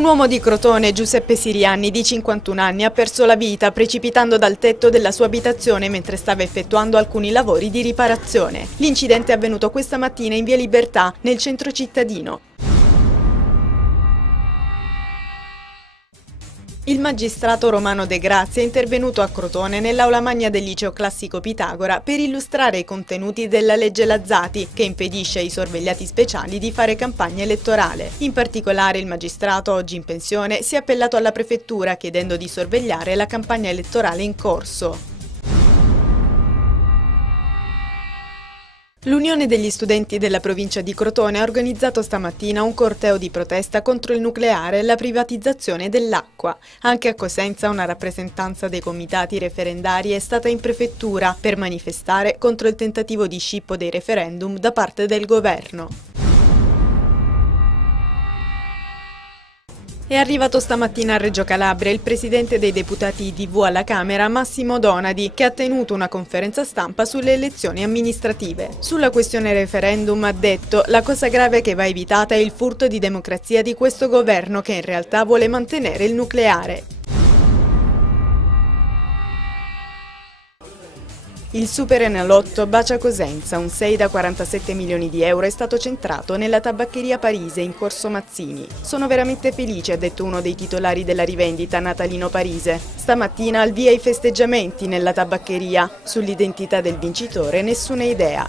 Un uomo di Crotone, Giuseppe Sirianni, di 51 anni, ha perso la vita precipitando dal tetto della sua abitazione mentre stava effettuando alcuni lavori di riparazione. L'incidente è avvenuto questa mattina in via Libertà, nel centro cittadino. Il magistrato Romano De Grazia è intervenuto a Crotone nell'aula magna del liceo classico Pitagora per illustrare i contenuti della legge Lazzati, che impedisce ai sorvegliati speciali di fare campagna elettorale. In particolare il magistrato, oggi in pensione, si è appellato alla prefettura chiedendo di sorvegliare la campagna elettorale in corso. L'Unione degli Studenti della provincia di Crotone ha organizzato stamattina un corteo di protesta contro il nucleare e la privatizzazione dell'acqua. Anche a Cosenza una rappresentanza dei comitati referendari è stata in prefettura per manifestare contro il tentativo di scippo dei referendum da parte del governo. È arrivato stamattina a Reggio Calabria il presidente dei deputati IDV alla Camera, Massimo Donadi, che ha tenuto una conferenza stampa sulle elezioni amministrative. Sulla questione referendum ha detto: la cosa grave che va evitata è il furto di democrazia di questo governo che in realtà vuole mantenere il nucleare. Il Super Enalotto bacia Cosenza, un 6 da 47 milioni di euro è stato centrato nella tabaccheria Parise in Corso Mazzini. Sono veramente felice, ha detto uno dei titolari della rivendita, Natalino Parise. Stamattina al via i festeggiamenti nella tabaccheria. Sull'identità del vincitore nessuna idea.